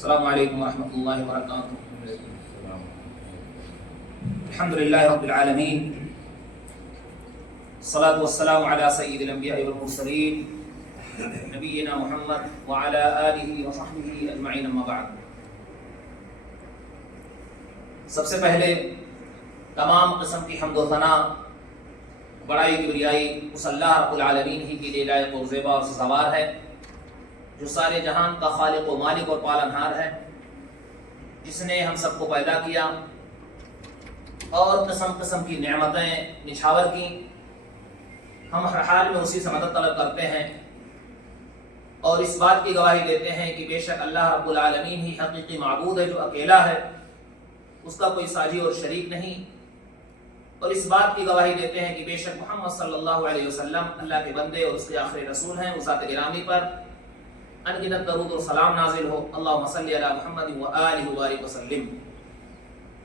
السلام علیکم ورحمۃ اللہ وبرکاتہ۔ الحمد للہ رب العالمین، الصلاۃ والسلام علی سید الانبیاء والمرسلین نبینا محمد وعلی آلہ وصحبہ اجمعین، اما بعد۔ سب سے پہلے تمام قسم کی حمد و ثنا، بڑائی کبریائی اس اللہ رب العالمین ہی کے لیے لائق و زیبا اور سزاوار ہے، جو سارے جہان کا خالق و مالک اور پالنہار ہے، جس نے ہم سب کو پیدا کیا اور قسم قسم کی نعمتیں نچھاور کی۔ ہم ہر حال میں اسی سے مدد طلب کرتے ہیں اور اس بات کی گواہی دیتے ہیں کہ بے شک اللہ رب العالمین ہی حقیقی معبود ہے، جو اکیلا ہے، اس کا کوئی ساجی اور شریک نہیں، اور اس بات کی گواہی دیتے ہیں کہ بے شک محمد صلی اللہ علیہ وسلم اللہ کے بندے اور اس کے آخری رسول ہیں۔ اس ذات گرامی پر ان گنت درود اور سلام نازل ہو۔ اللہم صلی علی محمد و آلہ وبارک وسلم۔